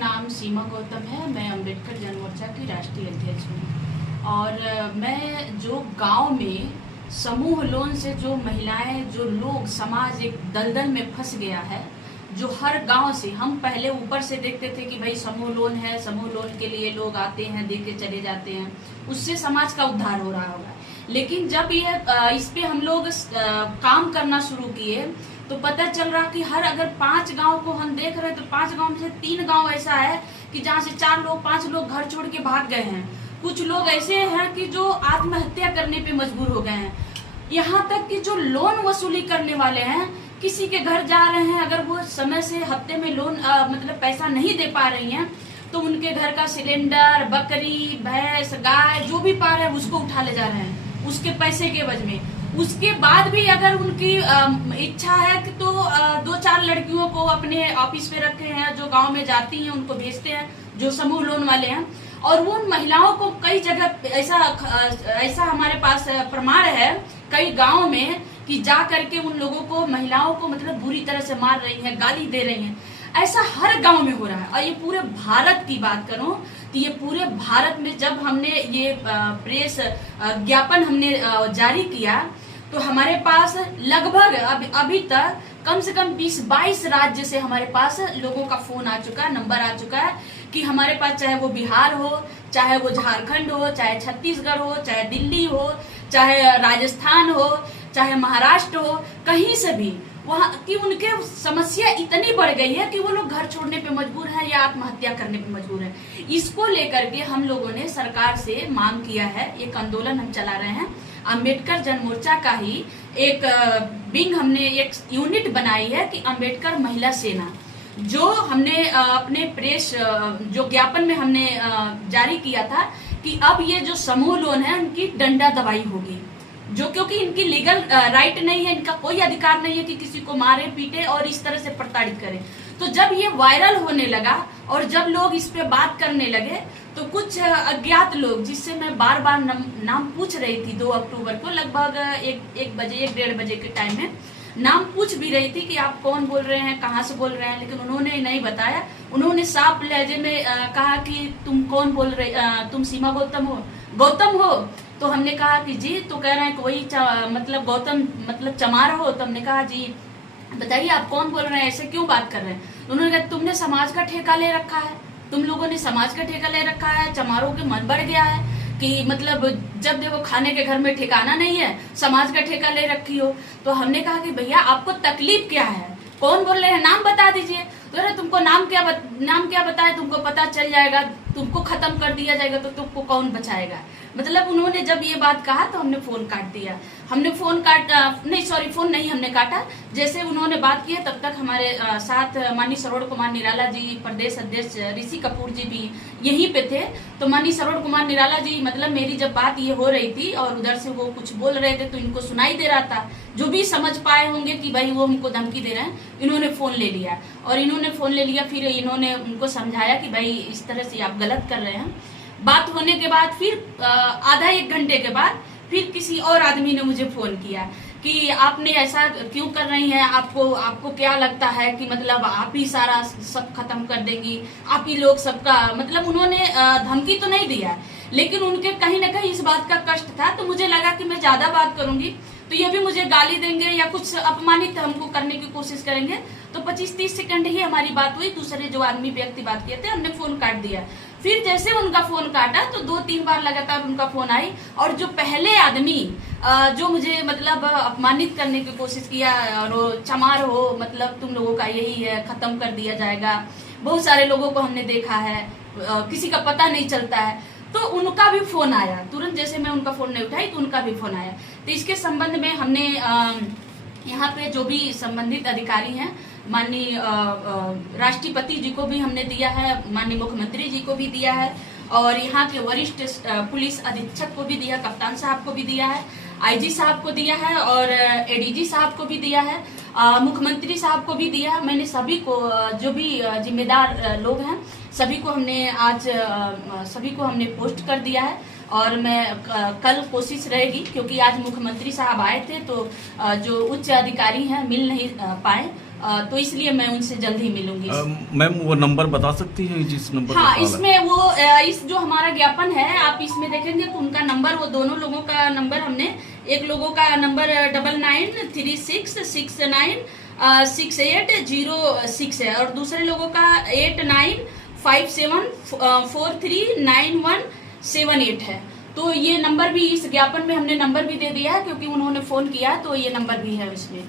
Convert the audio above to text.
नाम सीमा गौतम है। मैं अम्बेडकर जन मोर्चा की राष्ट्रीय अध्यक्ष हूँ। और मैं जो गांव में समूह लोन से जो महिलाएं, जो लोग, समाज एक दलदल में फंस गया है, जो हर गांव से हम पहले ऊपर से देखते थे कि भाई समूह लोन है, समूह लोन के लिए लोग आते हैं, दे के चले जाते हैं, उससे समाज का उद्धार हो रहा होगा। लेकिन जब ये इस पे हम लोग काम करना शुरू किए तो पता चल रहा कि हर अगर 5 गांव को हम देख रहे हैं तो 5 गांव में से 3 गांव ऐसा है कि जहाँ से 4 लोग 5 लोग घर छोड़ के भाग गए हैं। कुछ लोग ऐसे हैं कि जो आत्महत्या करने पे मजबूर हो गए हैं। यहाँ तक कि जो लोन वसूली करने वाले हैं, किसी के घर जा रहे हैं, अगर वो समय से हफ्ते में लोन मतलब पैसा नहीं दे पा रही हैं तो उनके घर का सिलेंडर, बकरी, भैंस, गाय जो भी पा रहे हैं उसको उठा ले जा रहे हैं उसके पैसे के एवज में। उसके बाद भी अगर उनकी इच्छा है कि तो 2-4 लड़कियों को अपने ऑफिस पे रखे हैं, जो गांव में जाती हैं उनको भेजते हैं, जो समूह लोन वाले हैं। और वो उन महिलाओं को कई जगह ऐसा हमारे पास प्रमाण है कई गांव में कि जा करके उन लोगों को, महिलाओं को मतलब बुरी तरह से मार रही हैं, गाली दे रही हैं। ऐसा हर गांव में हो रहा है। और ये पूरे भारत की बात करूं तो ये पूरे भारत में जब हमने ये प्रेस ज्ञापन हमने जारी किया तो हमारे पास लगभग अभी तक कम से कम 20-22 राज्य से हमारे पास लोगों का फोन आ चुका है, नंबर आ चुका है कि हमारे पास, चाहे वो बिहार हो, चाहे वो झारखंड हो, चाहे छत्तीसगढ़ हो, चाहे दिल्ली हो, चाहे राजस्थान हो, चाहे महाराष्ट्र हो, कहीं से भी वहाँ की उनके समस्या इतनी बढ़ गई है कि वो लोग घर छोड़ने पे मजबूर है या आत्महत्या करने पे मजबूर है। इसको लेकर के हम लोगों ने सरकार से मांग किया है, एक आंदोलन हम चला रहे हैं। अम्बेडकर जन मोर्चा का ही एक विंग, हमने एक यूनिट बनाई है कि अम्बेडकर महिला सेना, जो हमने अपने प्रेस जो ज्ञापन में हमने जारी किया था कि अब ये जो समूह लोन है उनकी डंडा दबाई होगी, जो क्योंकि इनकी लीगल राइट नहीं है, इनका कोई अधिकार नहीं है कि किसी को मारे, पीटे और इस तरह से प्रताड़ित करें। तो जब ये वायरल होने लगा और जब लोग इस पे बात करने लगे तो कुछ अज्ञात लोग, जिससे मैं बार बार नाम पूछ रही थी 2 अक्टूबर को लगभग 1-1:30 बजे के टाइम में नाम पूछ भी रही थी कि आप कौन बोल रहे हैं, कहाँ से बोल रहे हैं, लेकिन उन्होंने नहीं बताया। उन्होंने साफ लहजे में कहा कि तुम कौन बोल रहे, तुम सीमा गौतम हो। तो हमने कहा कि जी, तो कह रहे हैं कि वही मतलब गौतम मतलब चमार हो। तो हमने कहा जी बताइए आप कौन बोल रहे हैं, ऐसे क्यों बात कर रहे हैं। उन्होंने कहा तुमने समाज का ठेका ले रखा है, तुम लोगों ने समाज का ठेका ले रखा है, चमारों के मन बढ़ गया है कि मतलब जब देखो खाने के घर में ठिकाना नहीं है, समाज का ठेका ले रखी हो। तो हमने कहा कि भैया आपको तकलीफ क्या है, कौन बोल रहे हैं, नाम बता दीजिए। तो तुमको नाम क्या बताए, तुमको पता चल जाएगा, तुमको खत्म कर दिया जाएगा तो तुमको कौन बचाएगा। मतलब उन्होंने जब ये बात कहा तो हमने फोन काट दिया। हमने फोन नहीं हमने काटा। जैसे उन्होंने बात की तब तक हमारे साथ माननीय सरोज कुमार निराला जी, प्रदेश अध्यक्ष ऋषि कपूर जी भी यहीं पे थे। तो माननीय सरोज कुमार निराला जी, मतलब मेरी जब बात ये हो रही थी और उधर से वो कुछ बोल रहे थे तो इनको सुनाई दे रहा था, जो भी समझ पाए होंगे कि भाई वो हमको धमकी दे रहे हैं, इन्होंने फोन ले लिया। फिर इन्होंने उनको समझाया कि भाई इस तरह से आप गलत कर रहे हैं। बात होने के बाद फिर आधा 1 घंटे के बाद फिर किसी और आदमी ने मुझे फोन किया कि आपने ऐसा क्यों कर रही हैं, आपको क्या लगता है कि मतलब आप ही सारा सब खत्म कर देंगी, आप ही लोग सबका, मतलब उन्होंने धमकी तो नहीं दिया लेकिन उनके कहीं ना कहीं इस बात का कष्ट था। तो मुझे लगा कि मैं ज्यादा बात करूंगी तो ये भी मुझे गाली देंगे या कुछ अपमानित हमको करने की कोशिश करेंगे। तो 25-30 सेकंड ही हमारी बात हुई। दूसरे जो व्यक्ति बात किए थे हमने फोन काट दिया। फिर जैसे उनका फोन काटा तो 2-3 बार लगातार उनका फोन आई और जो पहले आदमी जो मुझे मतलब अपमानित करने की कोशिश किया, और वो चमार हो, मतलब तुम लोगों का यही है, खत्म कर दिया जाएगा, बहुत सारे लोगों को हमने देखा है, किसी का पता नहीं चलता है, तो उनका भी फोन आया। तुरंत जैसे मैं उनका फोन नहीं उठाई तो उनका भी फोन आया। तो इसके संबंध में हमने यहाँ पे जो भी संबंधित अधिकारी हैं, माननीय राष्ट्रपति जी को भी हमने दिया है, माननीय मुख्यमंत्री जी को भी दिया है, और यहाँ के वरिष्ठ पुलिस अधीक्षक को भी दिया, कप्तान साहब को भी दिया है, आईजी साहब को दिया है और एडीजी साहब को भी दिया है, मुख्यमंत्री साहब को भी दिया है। मैंने सभी को, जो भी जिम्मेदार लोग हैं, सभी को हमने पोस्ट कर दिया है। और मैं कल कोशिश रहेगी, क्योंकि आज मुख्यमंत्री साहब आए थे तो जो उच्च अधिकारी हैं मिल नहीं पाए, तो इसलिए मैं उनसे जल्द ही मिलूंगी। मैम वो नंबर बता सकती हैं जिस नंबर? हाँ, इसमें वो इस जो हमारा ज्ञापन है आप इसमें देखेंगे तो उनका नंबर, वो दोनों लोगों का नंबर हमने, एक लोगों का नंबर 9936696806 है और दूसरे लोगों का 8957439178 है। तो ये नंबर भी इस ज्ञापन में हमने नंबर भी दे दिया है क्योंकि उन्होंने फोन किया, तो ये नंबर भी है उसमें।